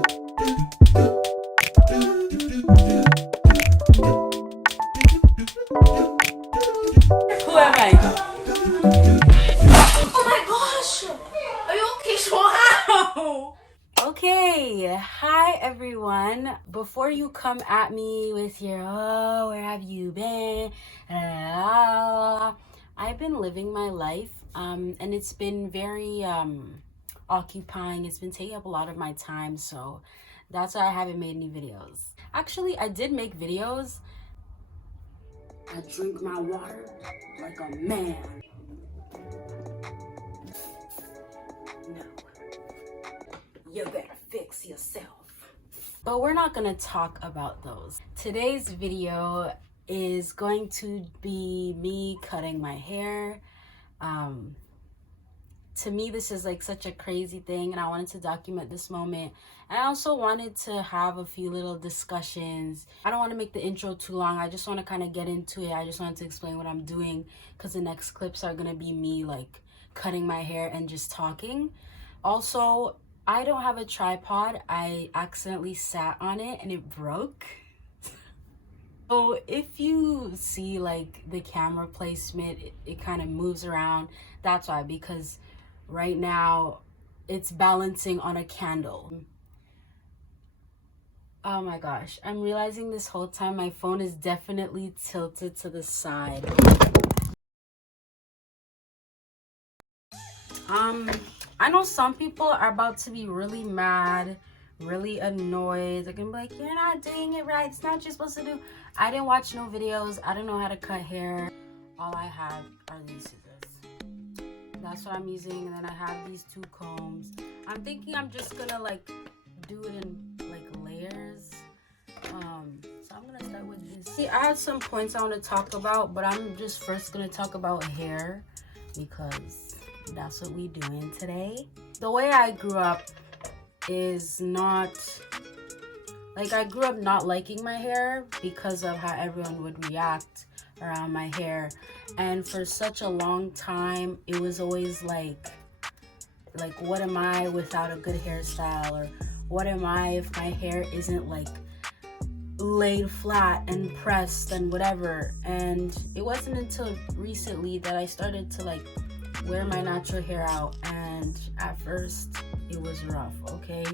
Who am I? Oh my gosh! Are you okay? Wow! Okay, hi everyone. Before you come at me with your, oh, where have you been? I've been living my life, and it's been very occupying. It's been taking up a lot of my time, so that's why I haven't made any videos. Actually, I did make videos. I drink my water like a man. No. You better fix yourself. But we're not gonna talk about those. Today's video is going to be me cutting my hair. To me, this is like such a crazy thing, and I wanted to document this moment. And I also wanted to have a few little discussions. I don't want to make the intro too long. I just want to kind of get into it. I just wanted to explain what I'm doing, because the next clips are gonna be me like cutting my hair and just talking. Also, I don't have a tripod. I accidentally sat on it and it broke. So if you see like the camera placement, it kind of moves around. That's why, because right now it's balancing on a candle. Oh my gosh, I'm realizing this whole time my phone is definitely tilted to the side. I know some people are about to be really mad, really annoyed. They're gonna be like, you're not doing it right, it's not what you're supposed to do. I didn't watch no videos. I don't know how to cut hair. All I have are these scissors. That's what I'm using. And then I have these two combs. I'm thinking I'm just gonna like do it in like layers. So I'm gonna start with this. See, I had some points I want to talk about, but I'm just first gonna talk about hair, because that's what we doing today. The way I grew up is not like, I grew up not liking my hair because of how everyone would react around my hair. And for such a long time, it was always like what am I without a good hairstyle? Or what am I if my hair isn't like laid flat and pressed and whatever? And it wasn't until recently that I started to like wear my natural hair out, and at first it was rough. Okay,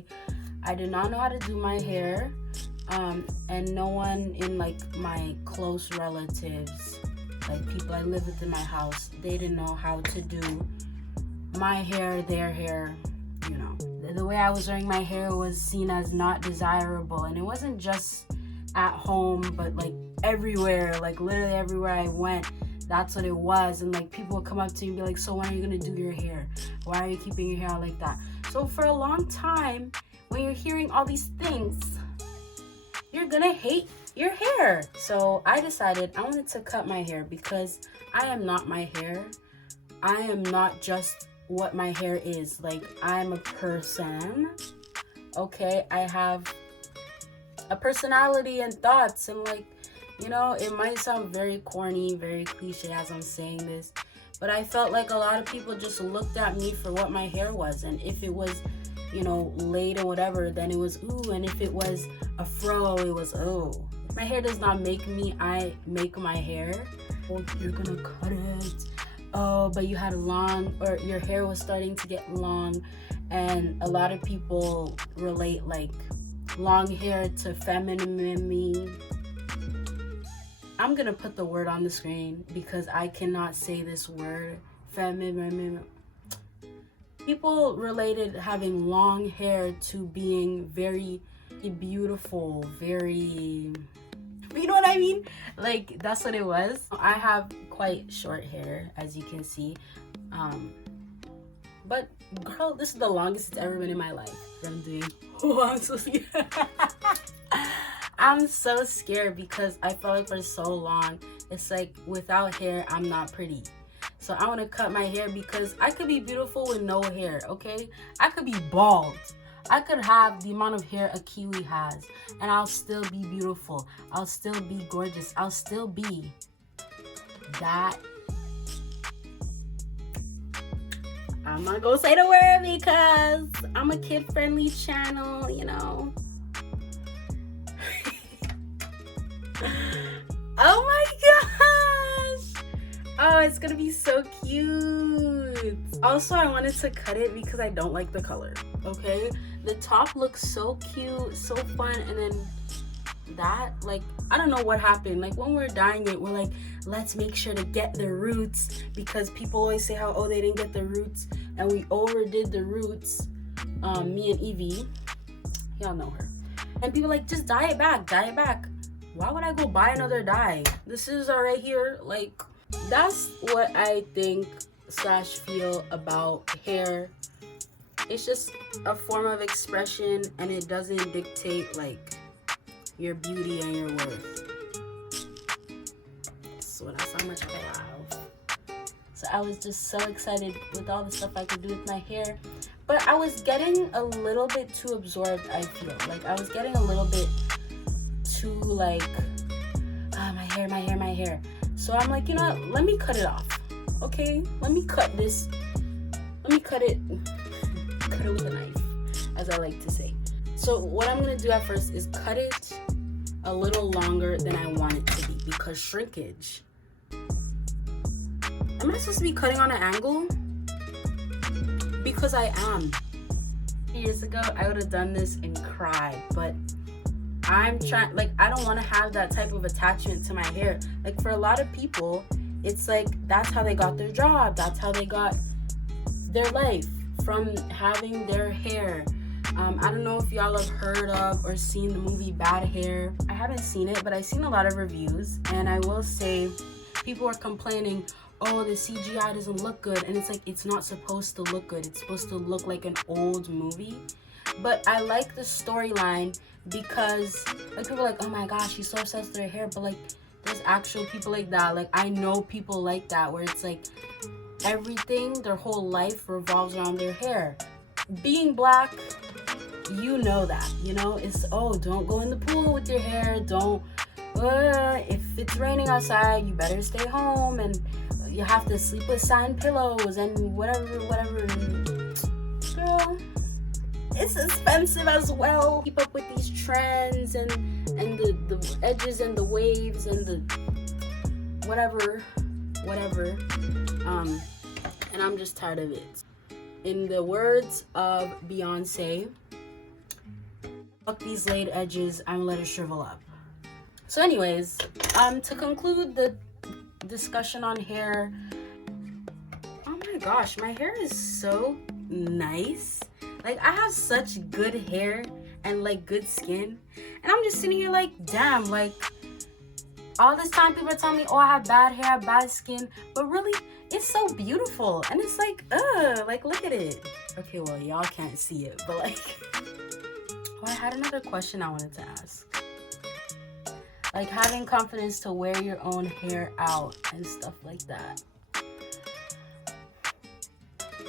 I did not know how to do my hair, and no one in like my close relatives, like people I live with in my house, they didn't know how to do my hair, their hair. You know, the way I was wearing my hair was seen as not desirable, and it wasn't just at home, but like everywhere, like literally everywhere I went, that's what it was. And like people would come up to me and be like, so when are you gonna do your hair? Why are you keeping your hair out like that? So for a long time, when you're hearing all these things, you're gonna hate your hair. So I decided I wanted to cut my hair, because I am not my hair. I am not just what my hair is. Like, I'm a person, okay? I have a personality and thoughts, and like, you know, it might sound very corny, very cliche as I'm saying this, but I felt like a lot of people just looked at me for what my hair was. And if it was, you know, laid or whatever, then it was ooh. And if it was a fro, it was oh. My hair does not make me, I make my hair. Oh, you're gonna cut it. Oh, but you had long, or your hair was starting to get long. And a lot of people relate like long hair to femininity. I'm gonna put the word on the screen because I cannot say this word. Feminine. People related having long hair to being very beautiful, very, you know what I mean? Like, that's what it was. I have quite short hair, as you can see. But girl, this is the longest it's ever been in my life. I'm doing. Oh, I'm so scared. I'm so scared because I felt like for so long, it's like without hair, I'm not pretty. So I want to cut my hair because I could be beautiful with no hair, okay? I could be bald. I could have the amount of hair a kiwi has, and I'll still be beautiful. I'll still be gorgeous. I'll still be that. I'm not gonna say the word because I'm I'm a kid-friendly channel, you know. Oh my gosh! Oh, it's gonna be so cute. Also, I wanted to cut it because I don't like the color, okay? The top looks so cute, so fun, and then that, like, I don't know what happened. Like, when we're dyeing it, we're like, let's make sure to get the roots, because people always say how, oh, they didn't get the roots, and we overdid the roots. Me and Evie, y'all know her, and people like, just dye it back, dye it back. Why would I go buy another dye? This is right here. Like, that's what I think / feel about hair. It's just a form of expression, and it doesn't dictate like your beauty and your worth. So that's how much I have. So I was just so excited with all the stuff I could do with my hair. But I was getting a little bit too absorbed, I feel. Like, I was getting a little bit too, like, my hair. So I'm like, you know what? Let me cut it off. Okay? Let me cut this. Let me cut it with a knife, as I like to say. So what I'm going to do at first is cut it a little longer than I want it to be, because shrinkage. Am I supposed to be cutting on an angle? Because I am. Years ago, I would have done this and cried, but I'm trying, like, I don't want to have that type of attachment to my hair. Like, for a lot of people, it's like, that's how they got their job. That's how they got their life, from having their hair. I don't know if y'all have heard of or seen the movie Bad Hair. I haven't seen it, but I've seen a lot of reviews, and I will say people are complaining, oh, the CGI doesn't look good, and it's like, it's not supposed to look good. It's supposed to look like an old movie. But I like the storyline, because like, people are like, oh my gosh, she's so obsessed with her hair, but like, there's actual people like that. Like, I know people like that, where it's like everything, their whole life revolves around their hair. Being black, you know that, you know, it's, oh, don't go in the pool with your hair, don't, if it's raining outside, you better stay home, and you have to sleep with sand pillows and whatever. Girl, it's expensive as well. Keep up with these trends and the edges and the waves and the whatever. And I'm just tired of it. In the words of Beyonce, fuck these laid edges, I'm gonna let it shrivel up. So anyways, to conclude the discussion on hair, oh my gosh, my hair is so nice. Like, I have such good hair and like good skin, and I'm just sitting here like, damn, like, all this time people are telling me, oh, I have bad hair, bad skin, but really, it's so beautiful. And it's like, like, look at it. Okay, well, y'all can't see it, but like, oh, I had another question I wanted to ask. Like, having confidence to wear your own hair out and stuff like that.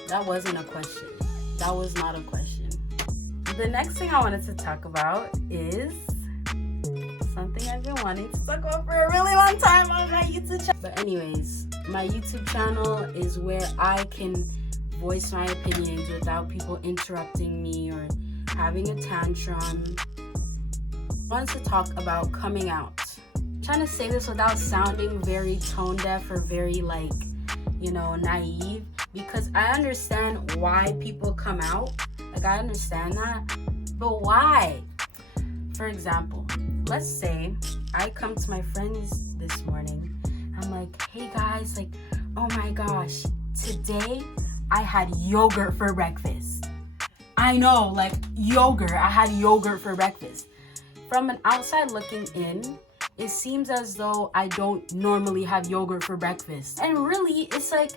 That wasn't a question. That was not a question. The next thing I wanted to talk about is something I've been wanting to talk about for a really long time on my YouTube channel. But anyways, my YouTube channel is where I can voice my opinions without people interrupting me or having a tantrum. I wanted to talk about coming out. I'm trying to say this without sounding very tone deaf or very, like, you know, naive, because I understand why people come out. Like, I understand that, but why? For example, let's say I come to my friends this morning. I'm like, hey guys, like, oh my gosh, today I had yogurt for breakfast. I know, like, yogurt. I had yogurt for breakfast. From an outside looking in, it seems as though I don't normally have yogurt for breakfast. And really, it's like,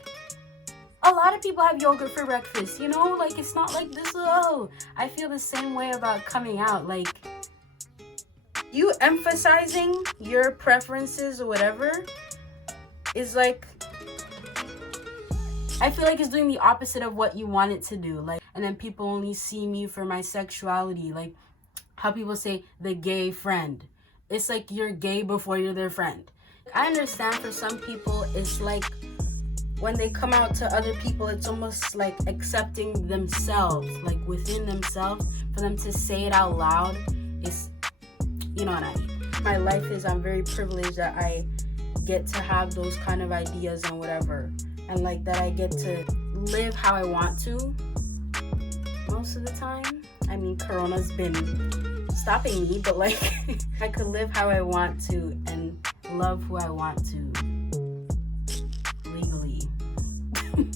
a lot of people have yogurt for breakfast, you know? Like, it's not like this, oh. I feel the same way about coming out. Like, you emphasizing your preferences or whatever is like, I feel like it's doing the opposite of what you want it to do. Like, and then people only see me for my sexuality. Like, how people say the gay friend. It's like you're gay before you're their friend. I understand for some people it's like when they come out to other people, it's almost like accepting themselves, like within themselves, for them to say it out loud is, you know what I mean. My life is, I'm very privileged that I get to have those kind of ideas and whatever, and like that I get to live how I want to most of the time. I mean, Corona's been stopping me, but like I could live how I want to and love who I want to legally.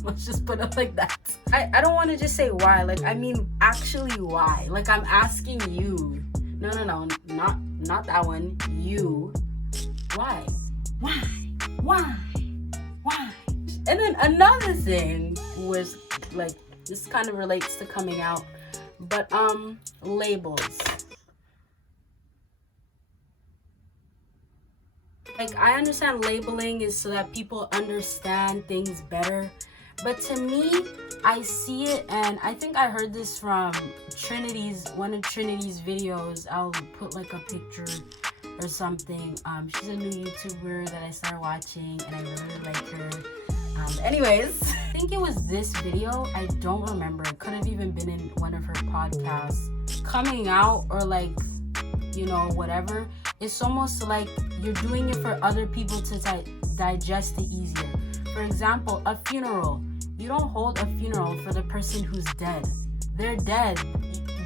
Let's just put it like that. I don't want to just say why, like I mean actually why. Like I'm asking you. No, not that one. You. Why? Why? And then another thing was like, this kind of relates to coming out, but labels. Like I understand labeling is so that people understand things better, but to me, I see it, and I think I heard this from one of Trinity's videos. I'll put like a picture or something. She's a new YouTuber that I started watching, and I really like her. Anyways, I think it was this video. I don't remember. It could have even been in one of her podcasts. Coming out, or like, you know, whatever. It's almost like you're doing it for other people to digest it easier. For example, a funeral. You don't hold a funeral for the person who's dead. They're dead.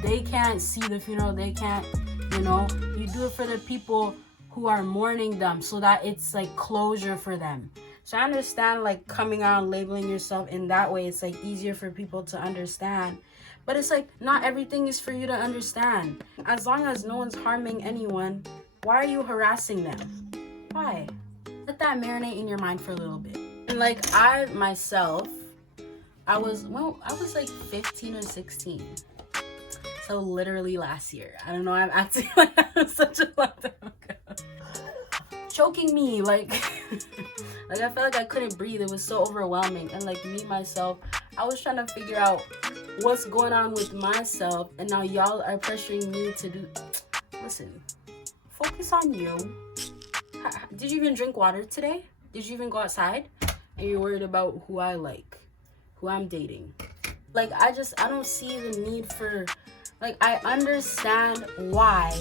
They can't see the funeral. They can't, you know. You do it for the people who are mourning them, so that it's like closure for them. So I understand like coming out and labeling yourself in that way. It's like easier for people to understand. But it's like not everything is for you to understand. As long as no one's harming anyone, why are you harassing them? Why? Let that marinate in your mind for a little bit. And like I myself, I was like 15 or 16. So literally last year. I don't know, I'm acting like I was such a long time ago. Choking me, like like I felt like I couldn't breathe. It was so overwhelming. And like me myself, I was trying to figure out what's going on with myself, and now y'all are pressuring me to do. Listen, focus on you. Did you even drink water today? Did you even go outside? And you're worried about who I like, who I'm dating. Like I don't see the need for, like I understand why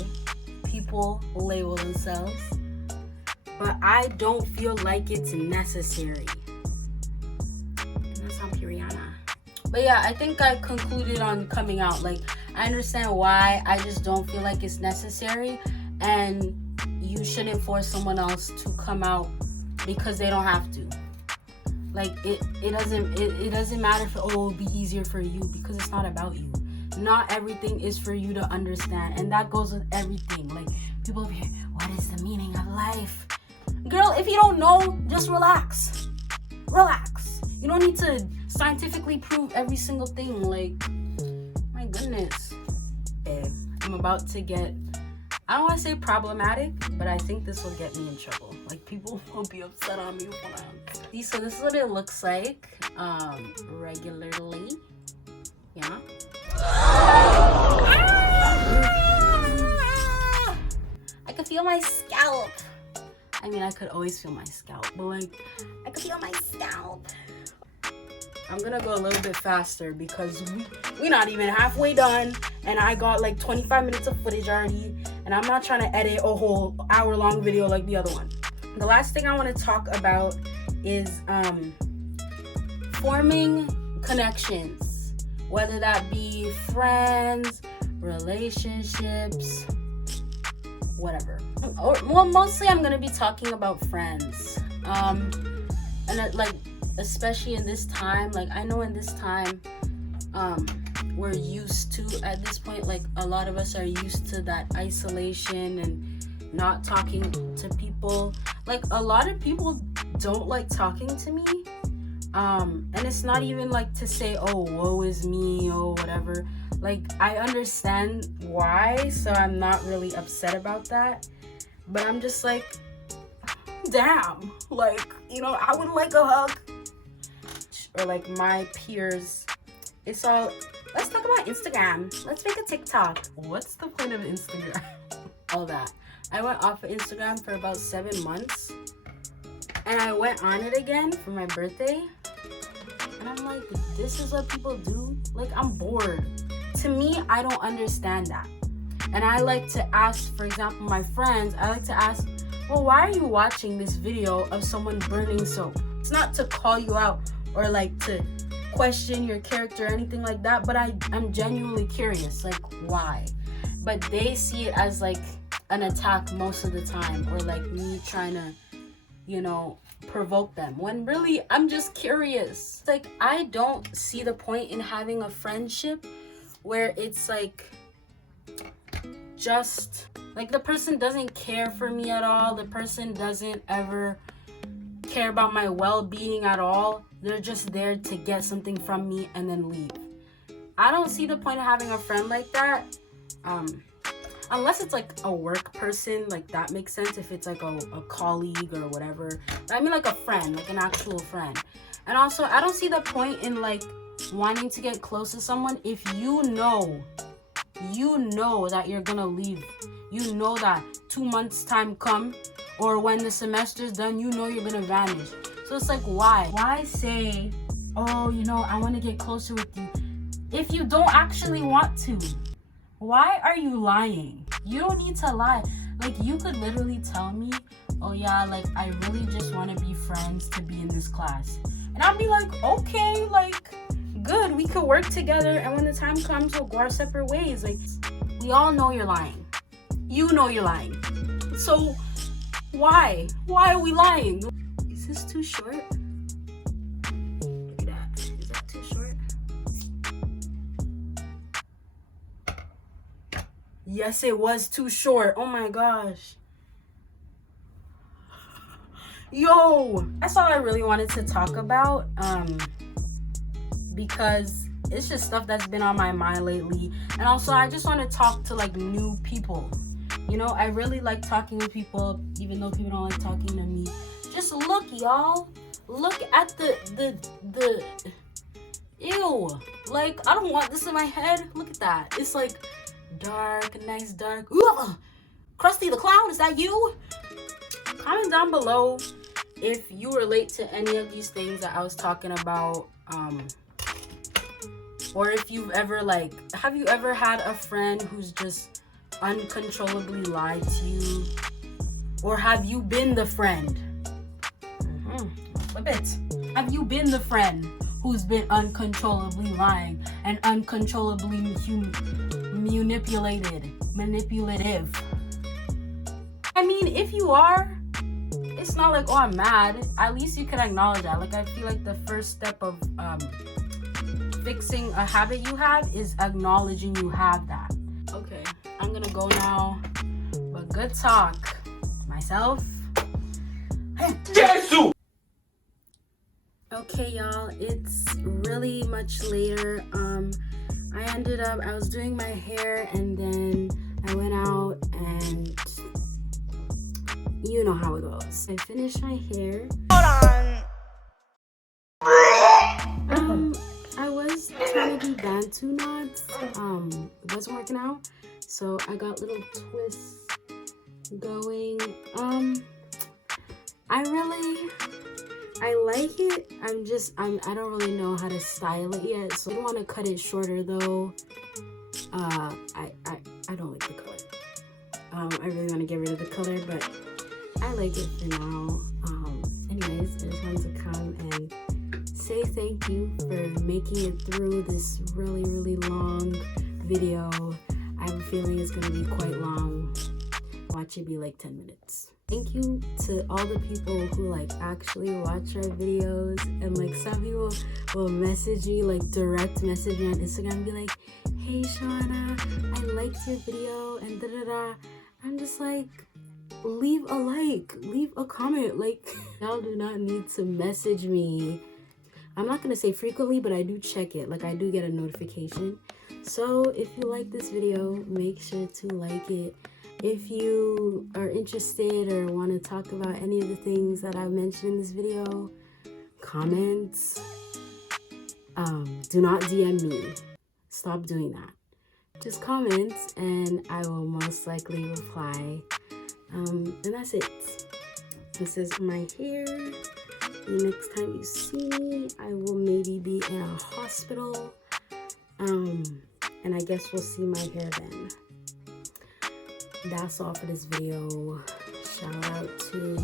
people label themselves, but I don't feel like it's necessary. And that's on Piriana. But yeah, I think I concluded on coming out. Like I understand why, I just don't feel like it's necessary, and you shouldn't force someone else to come out because they don't have to. Like it doesn't matter if it'll be easier for you, because it's not about you. Not everything is for you to understand, and that goes with everything. Like people be here, what is the meaning of life? Girl, if you don't know, just relax. You don't need to scientifically prove every single thing. Like, my goodness. Babe, I'm about to get, I don't want to say problematic, but I think this will get me in trouble. Like, people will be upset on me when I'm... So this is what it looks like regularly. Yeah. I can feel my scalp. I mean, I could always feel my scalp, but like, I could feel my scalp. I'm gonna go a little bit faster because we're not even halfway done, and I got like 25 minutes of footage already, and I'm not trying to edit a whole hour-long video like the other one. The last thing I want to talk about is forming connections, whether that be friends, relationships, whatever. Well, mostly I'm gonna be talking about friends, and like especially in this time. Like I know in this time we're used to, at this point, like a lot of us are used to that isolation and not talking to people. Like a lot of people don't like talking to me, and it's not even like to say, oh, woe is me, or whatever. Like I understand why, so I'm not really upset about that, but I'm just like, damn, like, you know, I would like a hug. Or like my peers, it's all, let's talk about Instagram, let's make a TikTok. What's the point of Instagram? All that. I went off of Instagram for about 7 months, and I went on it again for my birthday, And I'm like, this is what people do? Like, I'm bored. To me, I don't understand that. And I like to ask, for example, my friends, I like to ask, well, why are you watching this video of someone burning soap? It's not to call you out or like to question your character or anything like that, but I'm genuinely curious, like, why? But they see it as like an attack most of the time, or like me trying to, you know, provoke them, when really I'm just curious. Like, I don't see the point in having a friendship where it's like just like the person doesn't care for me at all, the person doesn't ever care about my well-being at all. They're just there to get something from me and then leave. I don't see the point of having a friend like that, unless it's like a work person, like that makes sense, if it's like a colleague or whatever. But I mean like a friend, like an actual friend. And also, I don't see the point in like wanting to get close to someone if you know that you're gonna leave. You know that 2 months time come, or when the semester's done, you know you're gonna vanish. So it's like, why say, oh, you know, I want to get closer with you, if you don't actually want to? Why are you lying? You don't need to lie. Like, you could literally tell me, oh yeah, like, I really just want to be friends to be in this class, and I'll be like, okay, like, good, we could work together, and when the time comes, we'll go our separate ways. Like, we all know you're lying. You know you're lying. So why are we lying? Is this too short? Look at that. Is that too short? Yes, it was too short. Oh my gosh. Yo, that's all I really wanted to talk about, because it's just stuff that's been on my mind lately. And also, I just want to talk to like new people. You know, I really like talking to people, even though people don't like talking to me. Just look, y'all. Look at the ew. Like, I don't want this in my head. Look at that. It's like dark, nice dark. Ugh. Krusty the Clown, is that you? Comment down below if you relate to any of these things that I was talking about. Or if you've ever, like, have you ever had a friend who's just uncontrollably lied to you? Or have you been the friend? Flip it. Have you been the friend who's been uncontrollably lying and uncontrollably manipulative? I mean, if you are, it's not like, oh, I'm mad. At least you can acknowledge that. Like, I feel like the first step of fixing a habit you have is acknowledging you have that. Okay, I'm gonna go now, but good talk. Myself. Jesus! Okay, y'all, it's really much later. I was doing my hair, and then I went out, and you know how it goes. I finished my hair. Hold on. I was trying to do bantu knots. It wasn't working out, so I got little twists going. I like it. I don't really know how to style it yet, so I don't want to cut it shorter though. I don't like the color. I really want to get rid of the color, but I like it for now. Anyways, I just wanted to come and say thank you for making it through this really, really long video. I have a feeling it's gonna be quite long. Watch it be like 10 minutes. Thank you to all the people who like actually watch our videos, and like some people will message me, like direct message me on Instagram and be like, hey Shauna, I liked your video and da-da-da. I'm just like, leave a like, leave a comment. Like, y'all do not need to message me. I'm not gonna say frequently, but I do check it. Like, I do get a notification. So if you like this video, make sure to like it. If you are interested or want to talk about any of the things that I mentioned in this video, comment. Do not DM me. Stop doing that. Just comment and I will most likely reply. And that's it. This is my hair. The next time you see me, I will maybe be in a hospital. And I guess we'll see my hair then. That's all for this video. Shout out to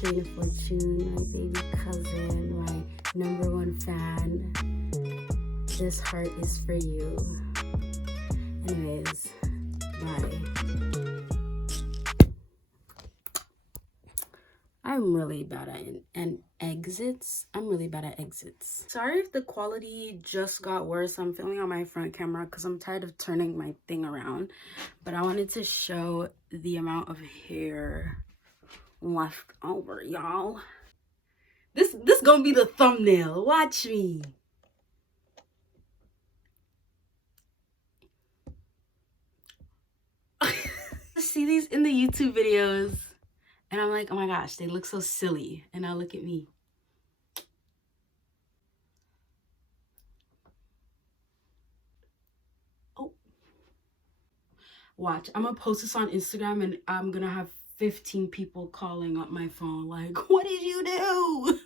Trevina Fortune, my baby cousin, my #1 fan. This heart is for you. Anyways, bye. I'm really bad at exits. I'm really bad at exits. Sorry if the quality just got worse. I'm filming on my front camera because I'm tired of turning my thing around. But I wanted to show the amount of hair left over, y'all. This gonna be the thumbnail. Watch me. See these in the YouTube videos. And I'm like, oh my gosh, they look so silly. And now look at me. Oh. Watch, I'm gonna post this on Instagram and I'm gonna have 15 people calling up my phone like, what did you do?